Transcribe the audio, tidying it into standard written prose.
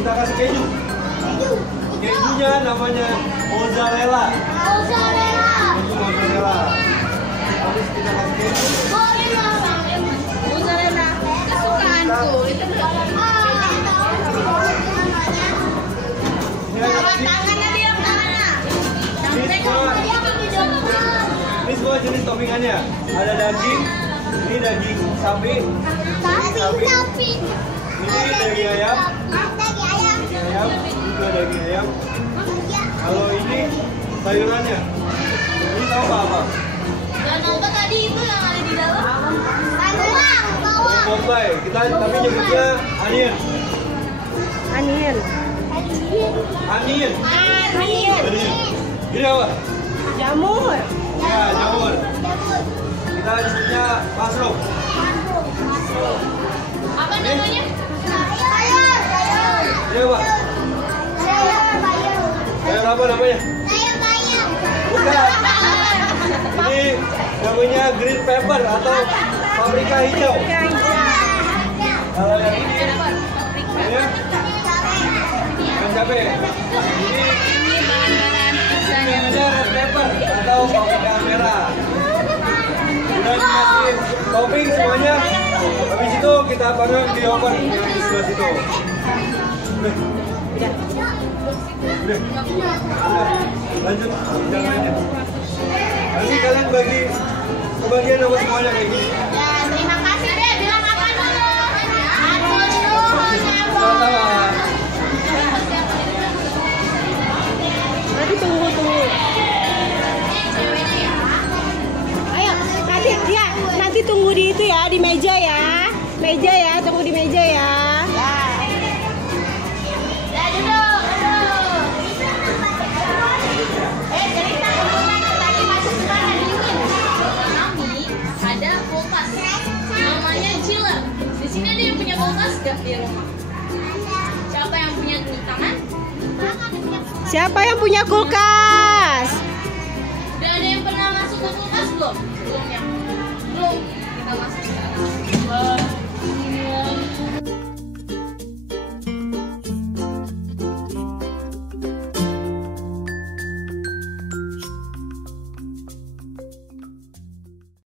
Kita kasih keju. Kejunya namanya mozzarella. Keju mozzarella. Habis kita kasih keju. Mozzarella kesukaanku. Itu tangannya dia tangannya. Ini semua jenis toppingannya. Ada daging. Ini daging sapi. Ini daging ayam. Juga daging ayam. Kalau ini sayurannya, ini tahu apa? Dan apa tadi itu yang ada di dalam? Bombay. Kita tapi nyebutnya onion. Ini apa? Jamur. Ya, jamur. Kita disebutnya mushroom. Apa namanya? Ini apa? Sayur apa namanya? Bukan. Ini namanya green pepper atau paprika hijau. Kalau yang ini ya, ikan cabai. Ini bahan-bahan pizzanya. Ini namanya red pepper atau paprika merah. Udah dikasih topping semuanya. Habis itu kita panggang di oven yang di sebelah situ. Udah. Lanjut yang lainnya. Nanti kalian bagi kebagian sama semuanya kayak gini. Ya, terima kasih deh. Bilang apa dulu? Sama-sama. Nanti tunggu. Ayo, nanti tunggu di itu ya, di meja ya. Tunggu di meja ya. Ada kulkas namanya chiller. Di sini ada yang punya kulkas gak di rumah? Siapa yang punya tangan? Siapa yang punya kulkas? Udah ada yang pernah masuk ke kulkas belum? Belum ya? Belum. Kita masuk.